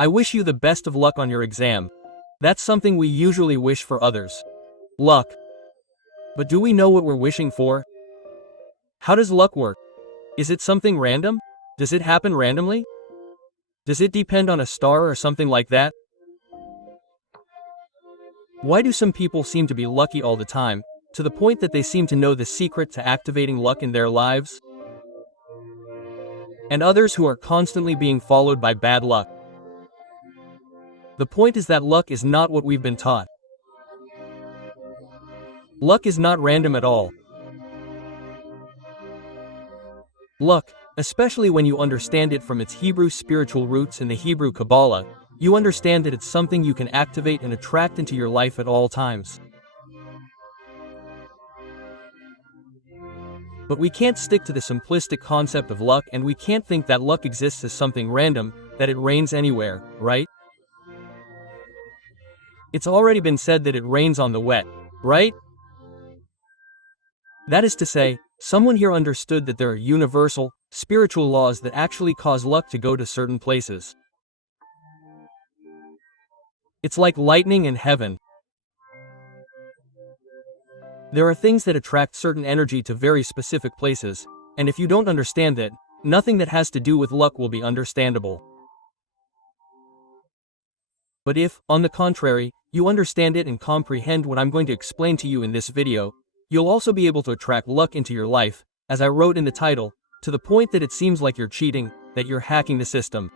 I wish you the best of luck on your exam. That's something we usually wish for others. Luck. But do we know what we're wishing for? How does luck work? Is it something random? Does it happen randomly? Does it depend on a star or something like that? Why do some people seem to be lucky all the time, to the point that they seem to know the secret to activating luck in their lives? And others who are constantly being followed by bad luck. The point is that luck is not what we've been taught. Luck is not random at all. Luck, especially when you understand it from its Hebrew spiritual roots in the Hebrew Kabalah, you understand that it's something you can activate and attract into your life at all times. But we can't stick to the simplistic concept of luck, and we can't think that luck exists as something random, that it rains anywhere, right? It's already been said that it rains on the wet, right? That is to say, someone here understood that there are universal, spiritual laws that actually cause luck to go to certain places. It's like lightning in heaven. There are things that attract certain energy to very specific places, and if you don't understand it, nothing that has to do with luck will be understandable. But if, on the contrary, you understand it and comprehend what I'm going to explain to you in this video, you'll also be able to attract luck into your life, as I wrote in the title, to the point that it seems like you're cheating, that you're hacking the system.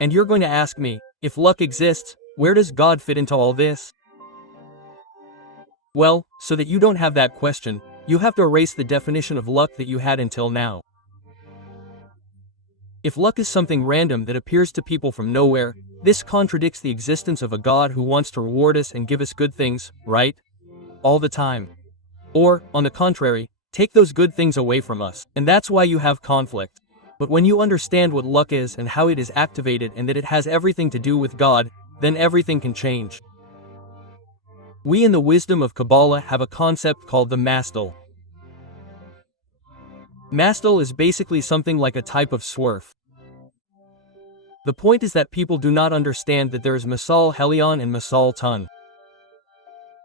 And you're going to ask me, if luck exists, where does God fit into all this? Well, so that you don't have that question, you have to erase the definition of luck that you had until now. If luck is something random that appears to people from nowhere, this contradicts the existence of a God who wants to reward us and give us good things, right? All the time. Or, on the contrary, take those good things away from us, and that's why you have conflict. But when you understand what luck is and how it is activated and that it has everything to do with God, then everything can change. We in the wisdom of Kabalah have a concept called the mastal. Mastal is basically something like a type of swerve. The point is that people do not understand that there is masal helion and masal tun.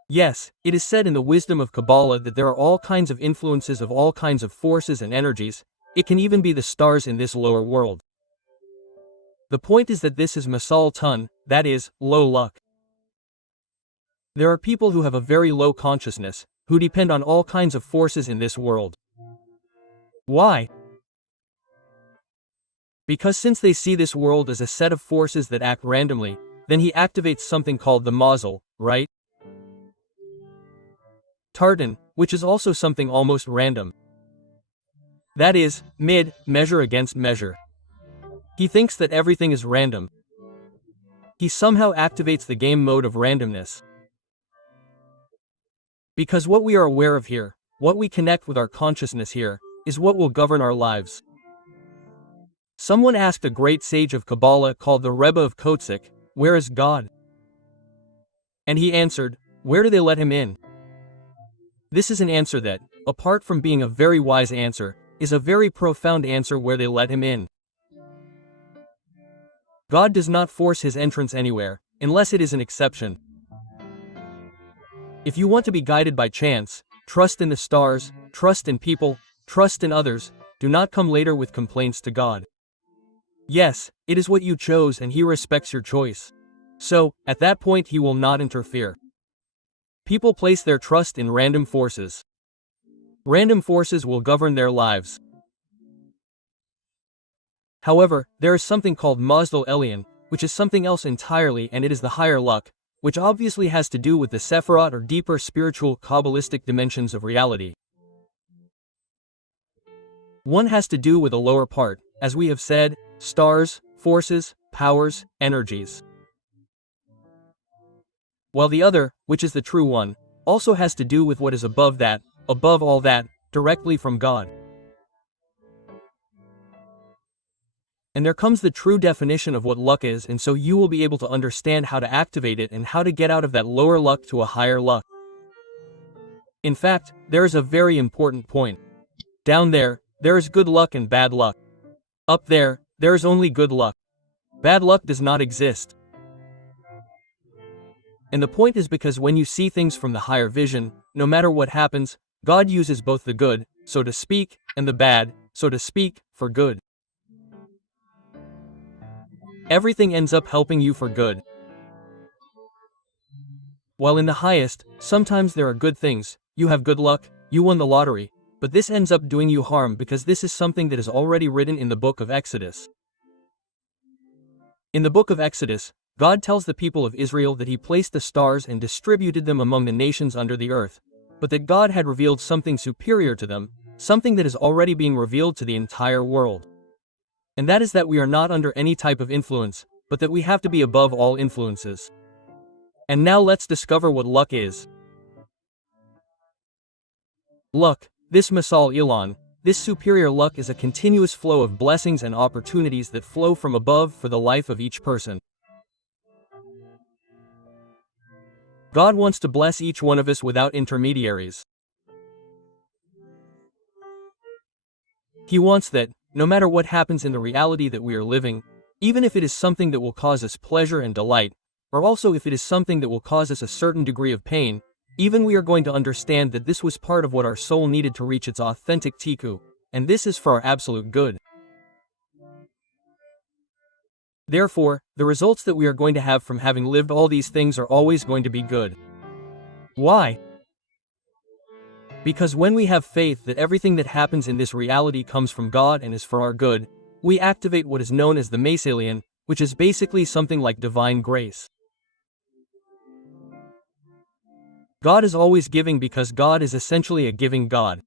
Yes, it is said in the wisdom of Kabalah that there are all kinds of influences of all kinds of forces and energies. It can even be the stars in this lower world. The point is that this is masal tun, that is, low luck. There are people who have a very low consciousness, who depend on all kinds of forces in this world. Why? Because since they see this world as a set of forces that act randomly, then he activates something called the mazel, right? Tartan, which is also something almost random. That is, measure against measure. He thinks that everything is random. He somehow activates the game mode of randomness. Because what we are aware of here, what we connect with our consciousness here, is what will govern our lives. Someone asked a great sage of Kabalah called the Rebbe of Kotzik, "Where is God?" And he answered, "Where do they let him in?" This is an answer that, apart from being a very wise answer, is a very profound answer. Where they let him in. God does not force his entrance anywhere, unless it is an exception. If you want to be guided by chance, trust in the stars, trust in people, trust in others, do not come later with complaints to God. Yes, it is what you chose and he respects your choice. So, at that point he will not interfere. People place their trust in random forces. Random forces will govern their lives. However, there is something called Mazdal Elyon, which is something else entirely, and it is the higher luck, which obviously has to do with the Sephirot or deeper spiritual Kabbalistic dimensions of reality. One has to do with a lower part, as we have said, stars, forces, powers, energies. While the other, which is the true one, also has to do with what is above that, above all that, directly from God. And there comes the true definition of what luck is, and so you will be able to understand how to activate it and how to get out of that lower luck to a higher luck. In fact, there is a very important point. Down there, there is good luck and bad luck. Up there, there is only good luck. Bad luck does not exist. And the point is because when you see things from the higher vision, no matter what happens, God uses both the good, so to speak, and the bad, so to speak, for good. Everything ends up helping you for good. While in the highest, sometimes there are good things, you have good luck, you won the lottery, but this ends up doing you harm because this is something that is already written in the book of Exodus. In the book of Exodus, God tells the people of Israel that he placed the stars and distributed them among the nations under the earth, but that God had revealed something superior to them, something that is already being revealed to the entire world. And that is that we are not under any type of influence, but that we have to be above all influences. And now let's discover what luck is. Luck, this masal ilan, this superior luck is a continuous flow of blessings and opportunities that flow from above for the life of each person. God wants to bless each one of us without intermediaries. He wants that, no matter what happens in the reality that we are living, even if it is something that will cause us pleasure and delight, or also if it is something that will cause us a certain degree of pain, even we are going to understand that this was part of what our soul needed to reach its authentic tikkun, and this is for our absolute good. Therefore, the results that we are going to have from having lived all these things are always going to be good. Why? Because when we have faith that everything that happens in this reality comes from God and is for our good, we activate what is known as the Masalian, which is basically something like divine grace. God is always giving because God is essentially a giving God.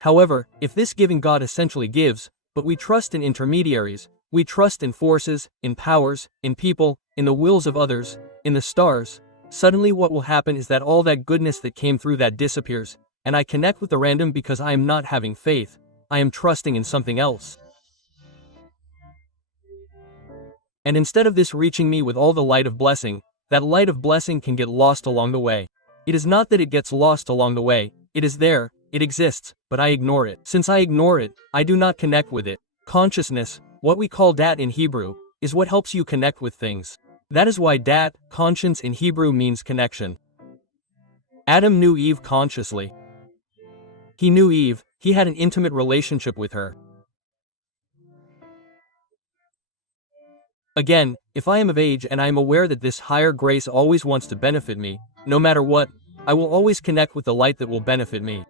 However, if this giving God essentially gives, but we trust in intermediaries, we trust in forces, in powers, in people, in the wills of others, in the stars, suddenly what will happen is that all that goodness that came through that disappears, and I connect with the random because I am not having faith, I am trusting in something else. And instead of this reaching me with all the light of blessing, that light of blessing can get lost along the way. It is not that it gets lost along the way, it is there, it exists, but I ignore it. Since I ignore it, I do not connect with it. Consciousness, what we call dat in Hebrew, is what helps you connect with things. That is why dat, conscience in Hebrew means connection. Adam knew Eve consciously. He knew Eve, he had an intimate relationship with her. Again, if I am of age and I am aware that this higher grace always wants to benefit me, no matter what, I will always connect with the light that will benefit me.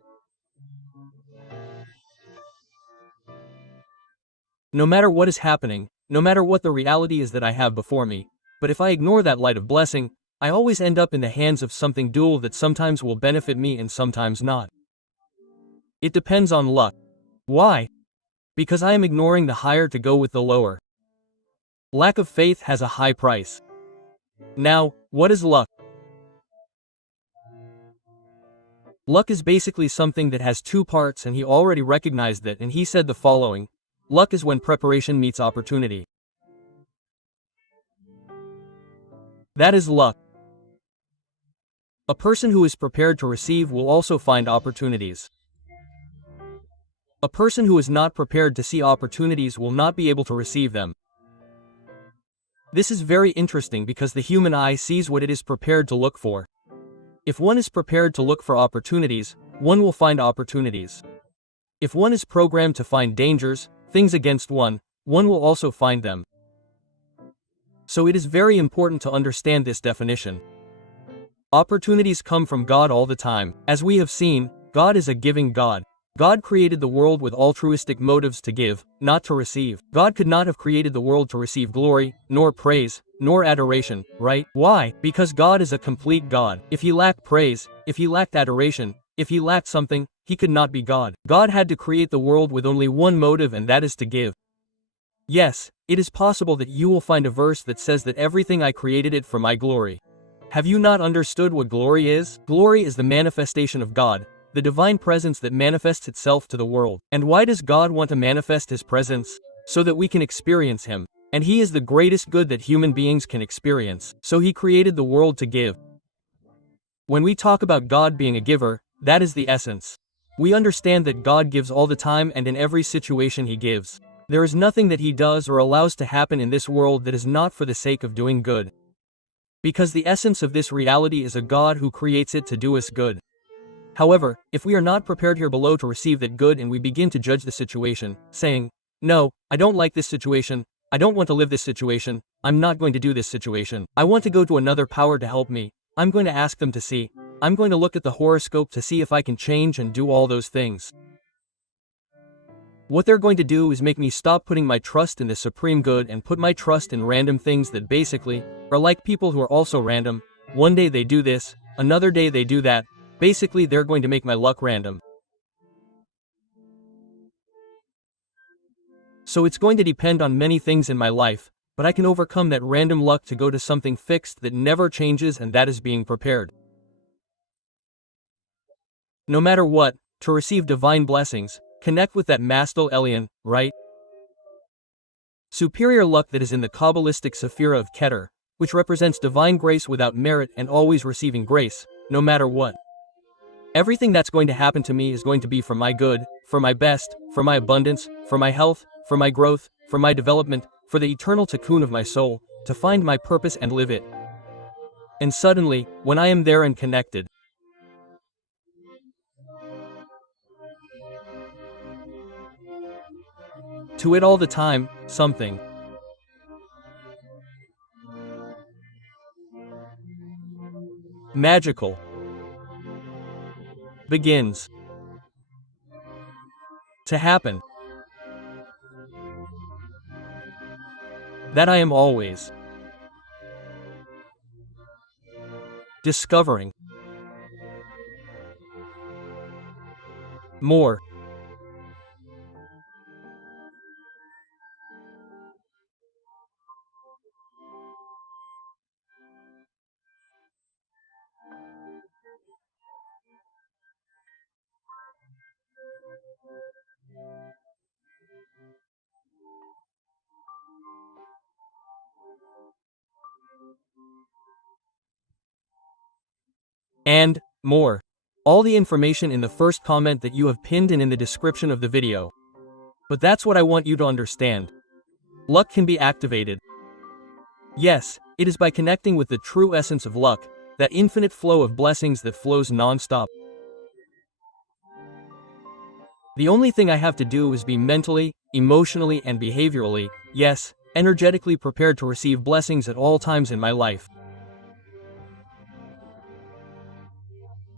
No matter what is happening, no matter what the reality is that I have before me, but if I ignore that light of blessing, I always end up in the hands of something dual that sometimes will benefit me and sometimes not. It depends on luck. Why? Because I am ignoring the higher to go with the lower. Lack of faith has a high price. Now, what is luck? Luck is basically something that has two parts, and he already recognized that, and he said the following: luck is when preparation meets opportunity. That is luck. A person who is prepared to receive will also find opportunities. A person who is not prepared to see opportunities will not be able to receive them. This is very interesting because the human eye sees what it is prepared to look for. If one is prepared to look for opportunities, one will find opportunities. If one is programmed to find dangers, things against one will also find them. So it is very important to understand this definition. Opportunities come from God all the time. As we have seen, God is a giving God. God created the world with altruistic motives to give, not to receive. God could not have created the world to receive glory, nor praise, nor adoration, right? Why? Because God is a complete God. If he lacked praise, if he lacked adoration, if he lacked something, he could not be God. God had to create the world with only one motive, and that is to give. Yes, it is possible that you will find a verse that says that everything I created it for my glory. Have you not understood what glory is? Glory is the manifestation of God, the divine presence that manifests itself to the world. And why does God want to manifest his presence? So that we can experience him. And he is the greatest good that human beings can experience. So he created the world to give. When we talk about God being a giver, that is the essence. We understand that God gives all the time and in every situation He gives. There is nothing that He does or allows to happen in this world that is not for the sake of doing good. Because the essence of this reality is a God who creates it to do us good. However, if we are not prepared here below to receive that good and we begin to judge the situation, saying, "No, I don't like this situation, I don't want to live this situation, I'm not going to do this situation, I want to go to another power to help me, I'm going to ask them to see, I'm going to look at the horoscope to see if I can change and do all those things." What they're going to do is make me stop putting my trust in the supreme good and put my trust in random things that basically are like people who are also random. One day they do this, another day they do that. Basically, they're going to make my luck random. So it's going to depend on many things in my life, but I can overcome that random luck to go to something fixed that never changes, and that is being prepared. No matter what, to receive divine blessings, connect with that Mastel Elion, right? Superior luck that is in the Kabbalistic Sephira of Keter, which represents divine grace without merit and always receiving grace, no matter what. Everything that's going to happen to me is going to be for my good, for my best, for my abundance, for my health, for my growth, for my development, for the eternal cocoon of my soul, to find my purpose and live it. And suddenly, when I am there and connected to it all the time, something magical begins to happen. That I am always discovering more. And more. All the information in the first comment that you have pinned and in the description of the video. But that's what I want you to understand. Luck can be activated. Yes, it is by connecting with the true essence of luck, that infinite flow of blessings that flows non-stop. The only thing I have to do is be mentally, emotionally, and behaviorally, yes, energetically prepared to receive blessings at all times in my life.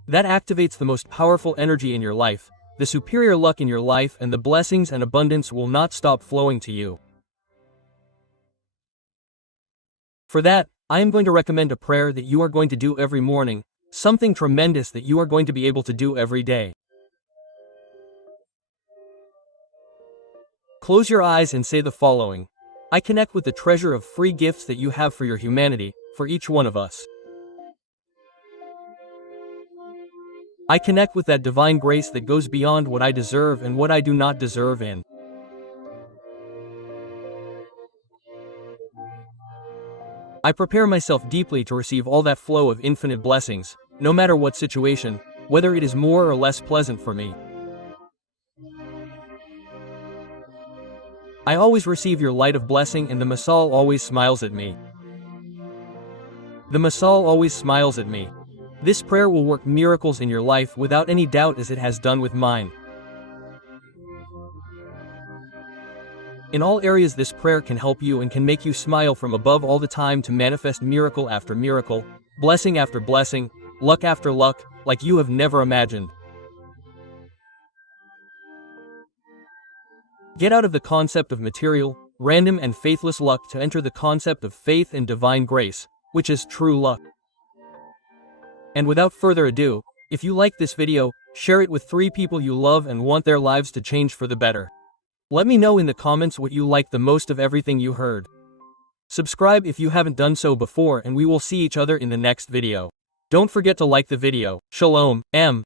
That activates the most powerful energy in your life, the superior luck in your life, and the blessings and abundance will not stop flowing to you. For that, I am going to recommend a prayer that you are going to do every morning, something tremendous that you are going to be able to do every day. Close your eyes and say the following. I connect with the treasure of free gifts that you have for your humanity, for each one of us. I connect with that divine grace that goes beyond what I deserve and what I do not deserve in. I prepare myself deeply to receive all that flow of infinite blessings, no matter what situation, whether it is more or less pleasant for me. I always receive your light of blessing, and the Masal always smiles at me. The Masal always smiles at me. This prayer will work miracles in your life without any doubt, as it has done with mine. In all areas, this prayer can help you and can make you smile from above all the time to manifest miracle after miracle, blessing after blessing, luck after luck, like you have never imagined. Get out of the concept of material, random and faithless luck to enter the concept of faith and divine grace, which is true luck. And without further ado, if you like this video, share it with 3 people you love and want their lives to change for the better. Let me know in the comments what you like the most of everything you heard. Subscribe if you haven't done so before, and we will see each other in the next video. Don't forget to like the video. Shalom, M.